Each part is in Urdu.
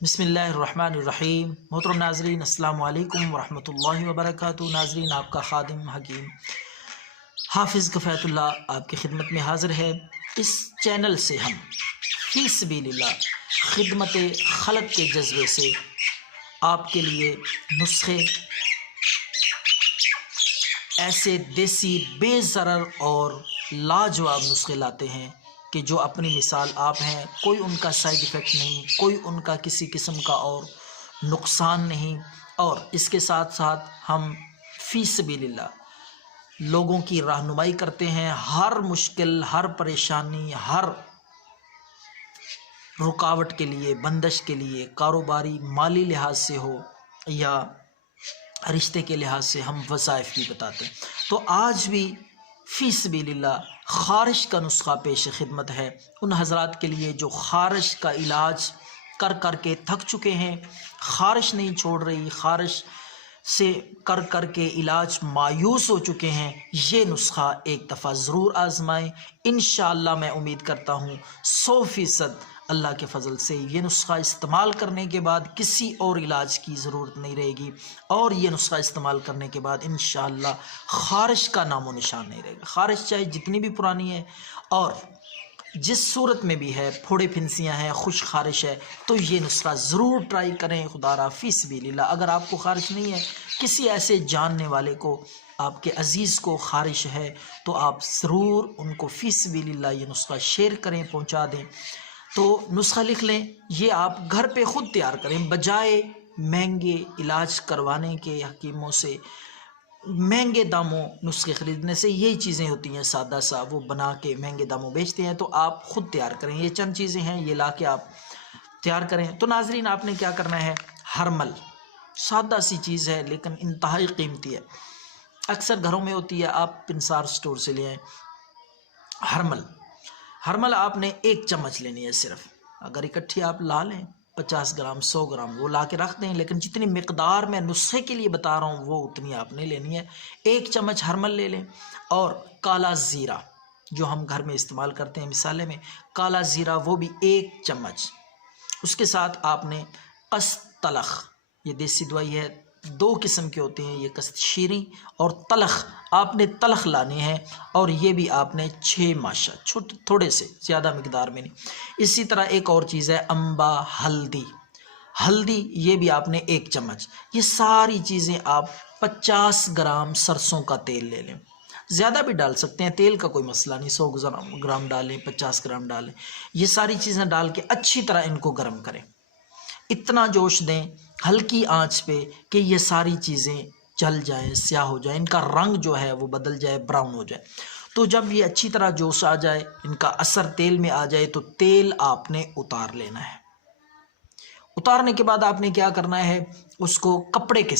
بسم اللہ الرحمن الرحیم۔ محترم ناظرین، السلام علیکم ورحمۃ اللہ وبرکاتہ۔ ناظرین، آپ کا خادم حکیم حافظ کفایت اللہ آپ کی خدمت میں حاضر ہے۔ اس چینل سے ہم فی سبیل اللہ خدمت خلق کے جذبے سے آپ کے لیے نسخے، ایسے دیسی بے ضرر اور لاجواب نسخے لاتے ہیں کہ جو اپنی مثال آپ ہیں، کوئی ان کا سائیڈ ایفیکٹ نہیں، کوئی ان کا کسی قسم کا اور نقصان نہیں، اور اس کے ساتھ ساتھ ہم فی سبیل اللہ لوگوں کی رہنمائی کرتے ہیں۔ ہر مشکل، ہر پریشانی، ہر رکاوٹ کے لیے، بندش کے لیے، کاروباری مالی لحاظ سے ہو یا رشتے کے لحاظ سے، ہم وظائف بھی بتاتے ہیں۔ تو آج بھی فی سبیل اللہ خارش کا نسخہ پیش خدمت ہے ان حضرات کے لیے جو خارش کا علاج کر کر کے تھک چکے ہیں، خارش نہیں چھوڑ رہی، خارش سے کر کر کے علاج مایوس ہو چکے ہیں۔ یہ نسخہ ایک دفعہ ضرور آزمائیں، انشاءاللہ میں امید کرتا ہوں 100% اللہ کے فضل سے یہ نسخہ استعمال کرنے کے بعد کسی اور علاج کی ضرورت نہیں رہے گی، اور یہ نسخہ استعمال کرنے کے بعد انشاءاللہ خارش کا نام و نشان نہیں رہے گا۔ خارش چاہے جتنی بھی پرانی ہے اور جس صورت میں بھی ہے، پھوڑے پھنسیاں ہیں، خشک خارش ہے، تو یہ نسخہ ضرور ٹرائی کریں خدا را فی سبیل اللہ۔ اگر آپ کو خارش نہیں ہے، کسی ایسے جاننے والے کو، آپ کے عزیز کو خارش ہے، تو آپ ضرور ان کو فی سبیل اللہ یہ نسخہ شیئر کریں، پہنچا دیں۔ تو نسخہ لکھ لیں، یہ آپ گھر پہ خود تیار کریں، بجائے مہنگے علاج کروانے کے حکیموں سے، مہنگے داموں نسخے خریدنے سے۔ یہی چیزیں ہوتی ہیں سادہ سا، وہ بنا کے مہنگے داموں بیچتے ہیں، تو آپ خود تیار کریں۔ یہ چند چیزیں ہیں، یہ لا کے آپ تیار کریں۔ تو ناظرین، آپ نے کیا کرنا ہے، ہرمل سادہ سی چیز ہے لیکن انتہائی قیمتی ہے، اکثر گھروں میں ہوتی ہے، آپ پنسار سٹور سے لے آئیں۔ ہرمل آپ نے 1 چمچ لینی ہے صرف، اگر اکٹھی آپ لا لیں 50 گرام 100 گرام وہ لا کے رکھ دیں، لیکن جتنی مقدار میں نسخے کے لیے بتا رہا ہوں وہ اتنی آپ نے لینی ہے۔ 1 چمچ ہرمل لے لیں، اور کالا زیرہ جو ہم گھر میں استعمال کرتے ہیں مثالے میں، کالا زیرہ وہ بھی 1 چمچ۔ اس کے ساتھ آپ نے قص تلخ، یہ دیسی دوائی ہے، 2 قسم کے ہوتے ہیں، یہ قص شیریں اور تلخ، آپ نے تلخ لانے ہیں، اور یہ بھی آپ نے 6 ماشا، تھوڑے سے، زیادہ مقدار میں نہیں۔ اسی طرح ایک اور چیز ہے امبا، ہلدی، یہ بھی آپ نے 1 چمچ۔ یہ ساری چیزیں آپ 50 گرام سرسوں کا تیل لے لیں، زیادہ بھی ڈال سکتے ہیں، تیل کا کوئی مسئلہ نہیں، 100 گرام ڈالیں، 50 گرام ڈالیں۔ یہ ساری چیزیں ڈال کے اچھی طرح ان کو گرم کریں، اتنا جوش دیں ہلکی آنچ پہ کہ یہ ساری چیزیں جل جائیں، سیاہ ہو جائیں، ان کا رنگ جو ہے وہ بدل جائے، براؤن ہو جائے۔ تو جب یہ اچھی طرح جوش آ جائے، ان کا اثر تیل میں آ جائے، تو تیل آپ نے اتار لینا ہے۔ اتارنے کے بعد آپ نے کیا کرنا ہے، اس کو کپڑے کے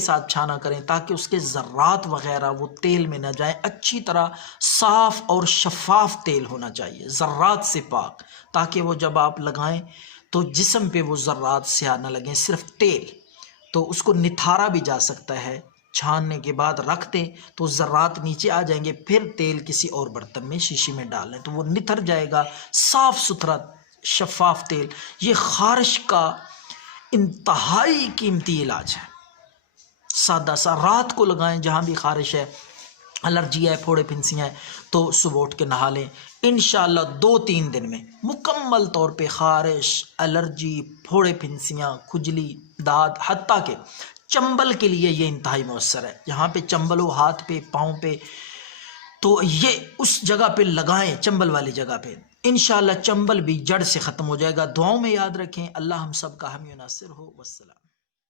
ساتھ چھانا کریں، تاکہ اس کے ذرات وغیرہ وہ تیل میں نہ جائیں۔ اچھی طرح صاف اور شفاف تیل ہونا چاہیے، ذرات سے پاک، تاکہ وہ جب آپ لگائیں تو جسم پہ وہ ذرات سیاہ نہ لگیں، صرف تیل۔ تو اس کو نتھارا بھی جا سکتا ہے، چھاننے کے بعد رکھ دیں تو ذرات نیچے آ جائیں گے، پھر تیل کسی اور برتن میں، شیشی میں ڈال لیں تو وہ نتھر جائے گا، صاف ستھرا شفاف تیل۔ یہ خارش کا انتہائی قیمتی علاج ہے، سادہ سا، رات کو لگائیں جہاں بھی خارش ہے، الرجی ہے، پھوڑے پھنسیاں ہیں، تو صبح اٹھ کے نہا لیں، انشاءاللہ 2-3 دن میں مکمل طور پہ خارش، الرجی، پھوڑے پھنسیاں، کھجلی، داد، حتیٰ کہ چمبل کے لیے یہ انتہائی مؤثر ہے۔ جہاں پہ چمبل ہو، ہاتھ پہ، پاؤں پہ، تو یہ اس جگہ پہ لگائیں، چمبل والی جگہ پہ، انشاءاللہ چمبل بھی جڑ سے ختم ہو جائے گا۔ دعاؤں میں یاد رکھیں، اللہ ہم سب کا حامی و ناصر ہو۔ والسلام۔